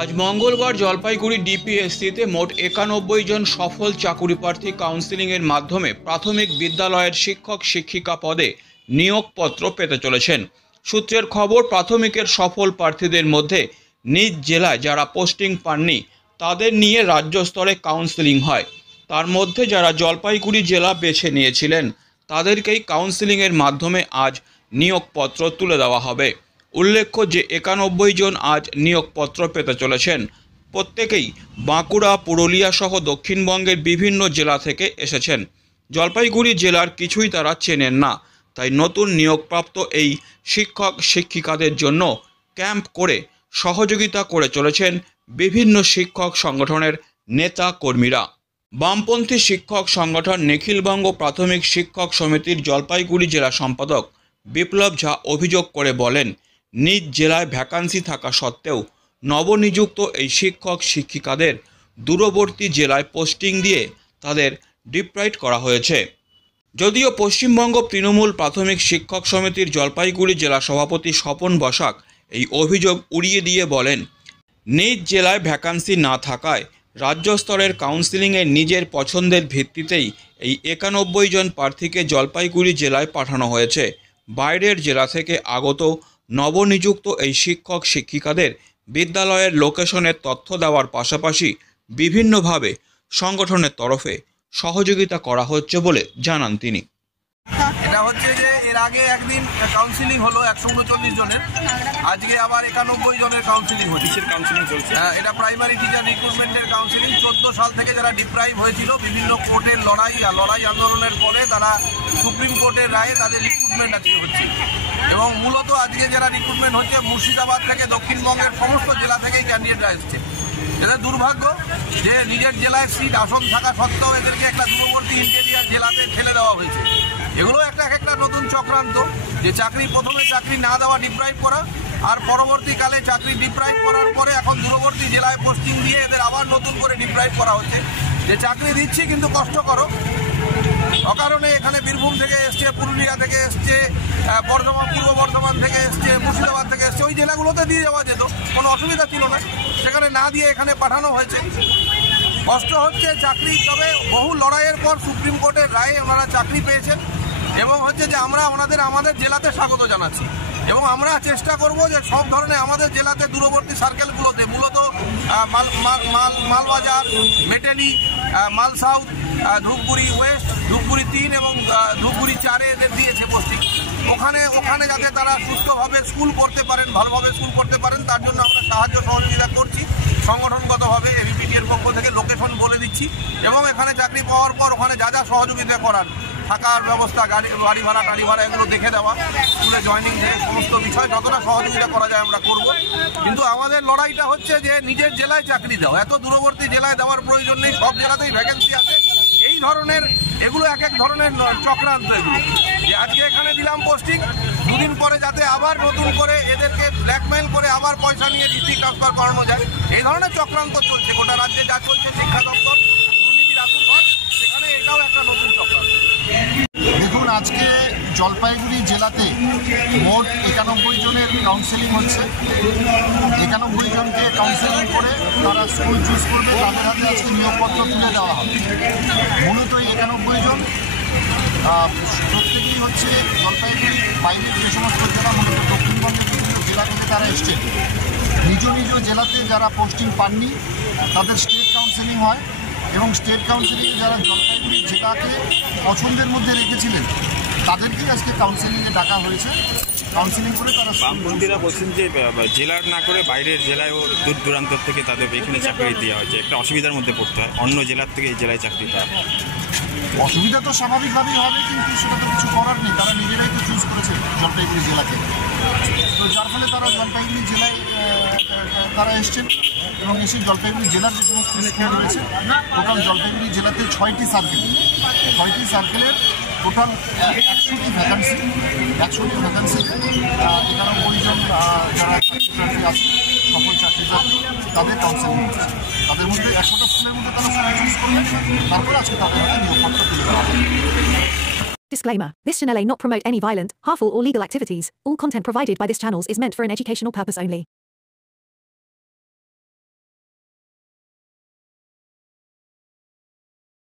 আজ মঙ্গলবার জলপাইগুড়ি ডিপিএসসিতে মোট ৯১ জন সফল চাকুরি প্রার্থী কাউন্সেলিংয়ের মাধ্যমে প্রাথমিক বিদ্যালয়ের শিক্ষক শিক্ষিকা পদে নিয়োগপত্র পেতে চলেছেন। সূত্রের খবর, প্রাথমিকের সফল প্রার্থীদের মধ্যে নিজ জেলায় যারা পোস্টিং পাননি তাদের নিয়ে রাজ্য স্তরে কাউন্সেলিং হয়। তার মধ্যে যারা জলপাইগুড়ি জেলা বেছে নিয়েছিলেন তাদেরকেই কাউন্সেলিংয়ের মাধ্যমে আজ নিয়োগপত্র তুলে দেওয়া হবে। উল্লেখ্য যে ৯১ জন আজ নিয়োগপত্র পেতে চলেছেন। প্রত্যেকেই বাঁকুড়া, পুরুলিয়া সহ দক্ষিণবঙ্গের বিভিন্ন জেলা থেকে এসেছেন। জলপাইগুড়ি জেলার কিছুই তারা চেনেন না, তাই নতুন নিয়োগপ্রাপ্ত এই শিক্ষক শিক্ষিকাদের জন্য ক্যাম্প করে সহযোগিতা করে চলেছেন বিভিন্ন শিক্ষক সংগঠনের নেতা কর্মীরা। বামপন্থী শিক্ষক সংগঠন নিখিলবঙ্গ প্রাথমিক শিক্ষক সমিতির জলপাইগুড়ি জেলা সম্পাদক বিপ্লব ঝা অভিযোগ করে বলেন, নিজ জেলায় ভ্যাকান্সি থাকা সত্ত্বেও নবনিযুক্ত এই শিক্ষক শিক্ষিকাদের দূরবর্তী জেলায় পোস্টিং দিয়ে তাদের ডিপ্রাইভ করা হয়েছে। যদিও পশ্চিমবঙ্গ তৃণমূল প্রাথমিক শিক্ষক সমিতির জলপাইগুড়ি জেলা সভাপতি স্বপন বসাক এই অভিযোগ উড়িয়ে দিয়ে বলেন, নিজ জেলায় ভ্যাকান্সি না থাকায় রাজ্য স্তরের কাউন্সেলিংয়ে নিজের পছন্দের ভিত্তিতেই এই ৯১ জন প্রার্থীকে জলপাইগুড়ি জেলায় পাঠানো হয়েছে। বাইরের জেলা থেকে আগত নবনিযুক্ত এই শিক্ষক শিক্ষিকাদের বিদ্যালয়ের লোকেশনের তথ্য দেওয়ার পাশাপাশি বিভিন্নভাবে সংগঠনের তরফে সহযোগিতা করা হচ্ছে বলে জানান তিনি। এটা হচ্ছে যে এর আগে একদিন কাউন্সিলিং হলো ১৩৯ জনের, আজকে আবার ৯১ জনের কাউন্সিলিং হচ্ছে। এটা প্রাইমারি টিচার রিক্রুটমেন্টের কাউন্সিলিং। ১৪ সাল থেকে যারা ডিপ্রাইভ হয়েছিল বিভিন্ন কোর্টের লড়াই আন্দোলনের পরে তারা সুপ্রিম কোর্টের রায়ে তাদের রিক্রুটমেন্ট আজকে হচ্ছে। এবং মূলত আজকে যারা রিক্রুটমেন্ট হচ্ছে মুর্শিদাবাদ থেকে দক্ষিণবঙ্গের সমস্ত জেলা থেকেই ক্যান্ডিডেটরা এসছে। এদের দুর্ভাগ্য যে নিজের জেলায় সিট আসন থাকা সত্ত্বেও এদেরকে একটা দূরবর্তী ইন্টেরিয়ার জেলাতে ঠেলে দেওয়া হয়েছে। এগুলো একটা নতুন চক্রান্ত, যে প্রথমে চাকরি না দেওয়া, ডিপ্রাইভ করা, আর পরবর্তীকালে চাকরি ডিপ্রাইভ করার পরে এখন দূরবর্তী জেলায় পোস্টিং দিয়ে এদের আবার নতুন করে ডিপ্রাইভ করা হচ্ছে। যে চাকরি দিচ্ছি কিন্তু কষ্ট করো। অকারণে এখানে বীরভূম থেকে এসছে, পুরুলিয়া থেকে এসছে, পূর্ব বর্ধমান থেকে এসছে, মুর্শিদাবাদ থেকে এসছে, ওই জেলাগুলোতে দিয়ে যাওয়া যেত, কোনো অসুবিধা ছিল না। সেখানে না দিয়ে এখানে পাঠানো হয়েছে। কষ্ট হচ্ছে চাকরি, তবে বহু লড়াইয়ের পর সুপ্রিম কোর্টের রায়ে ওনারা চাকরি পেয়েছেন। এবং হচ্ছে যে আমরা আমাদের জেলাতে স্বাগত জানাচ্ছি। এবং আমরা চেষ্টা করব যে সব ধরনের আমাদের জেলাতে দূরবর্তী সার্কেলগুলোতে, মূলত মালবাজার, মেটেলি, মাল সাউথ, ধূপগুড়ি ওয়েস্ট, ধূপগুড়ি ৩ এবং ধূপগুড়ি ৪ এদের দিয়েছে পোস্টিং। ওখানে যাতে তারা সুস্থভাবে স্কুল করতে পারেন, ভালোভাবে স্কুল করতে পারেন, তার জন্য আমরা সাহায্য সহযোগিতা করছি। সংগঠনগতভাবে এবিপিটির পক্ষ থেকে লোকেশন বলে দিচ্ছি এবং এখানে চাকরি পাওয়ার পর ওখানে যা যা সহযোগিতা করার, থাকার ব্যবস্থা, গাড়ি ভাড়া এগুলো দেখে দেওয়া, স্কুলে জয়েনিং থেকে সমস্ত বিষয় যতটা সহযোগিতা করা যায় আমরা করব। কিন্তু আমাদের লড়াইটা হচ্ছে যে নিজের জেলায় চাকরি দাও, এত দূরবর্তী জেলায় দেওয়ার প্রয়োজন নেই। সব জেলাতেই ভ্যাকেন্সি আছে। এই ধরনের এগুলো এক ধরনের চক্রান্ত। এগুলো যে আজকে এখানে দিলাম পোস্টিং, দুদিন পরে যাতে আবার নতুন করে এদেরকে ব্ল্যাকমেইল করে আবার পয়সা নিয়ে ডিস্ট্রিক্ট ট্রান্সফার করানো যায়, এই ধরনের চক্রান্ত চলছে। গোটা রাজ্যে যা চলছে, শিক্ষা দপ্তর দুর্নীতির আতুর ঘর, সেখানে এটাও একটা নতুন চক্রান্ত। দেখুন, আজকে জলপাইগুড়ি জেলাতে মোট ৯১ জনের কাউন্সেলিং হচ্ছে। ৯১ জনকে কাউন্সেলিং করে তারা স্কুল চুজ করবে, তাদের হাতে আজকে নিয়োগপত্র তুলে দেওয়া হবে। মূলত ৯১ জন প্রত্যেকেই হচ্ছে জলপাইগুড়ি বাইরের যে সমস্ত জেলা, মূলত দক্ষিণবঙ্গের বিভিন্ন জেলা থেকে তারা এসছে। নিজ জেলাতে যারা পোস্টিং পাননি তাদের স্টেট কাউন্সেলিং হয় এবং স্টেট কাউন্সিলিং যারা জলপাইগুড়ি জেলাকে পছন্দের মধ্যে রেখেছিলেন তাদেরকেই আজকে কাউন্সিলিংয়ে ডাকা হয়েছে। কাউন্সিলিং করে তারা, বামপন্থীরা বলছেন যে জেলার না করে বাইরের জেলায়ও দূর দূরান্ত থেকে তাদের এখানে চাকরি দেওয়া হয়েছে, একটা অসুবিধার মধ্যে পড়তে হয় অন্য জেলার থেকে এই জেলায় চাকরি পাওয়া। অসুবিধা তো স্বাভাবিকভাবেই হবে, কিন্তু সেটা তো কিছু করার নেই। তারা নিজেরাই তো চুজ করেছে জলপাইগুড়ি জেলাকে, তো যার ফলে তারা জলপাইগুড়ি জেলায় তারা এসছেন এবং এসে জলপাইগুড়ি জেলার যে সমস্ত স্কুল রয়েছে, টোটাল জলপাইগুড়ি জেলাতে ৬টি সার্কেলের টোটাল ১০০টি ভ্যাকান্সি। ১০০টি ভ্যাকান্সি ৯১ জন যারা চাকরি আছে, সফল চাকরিদার, তাদের কাউন্সেলিং হচ্ছে। তাদের মধ্যে ১০০টা স্কুলের মধ্যে তারা সবাই চুজ করবেন, তারপরে আজকে তাদের হাতে নিয়োগপত্র তুলে দেওয়া হবে। Disclaimer. This channel may not promote any violent, harmful or legal activities. All content provided by this channel is meant for an educational purpose only.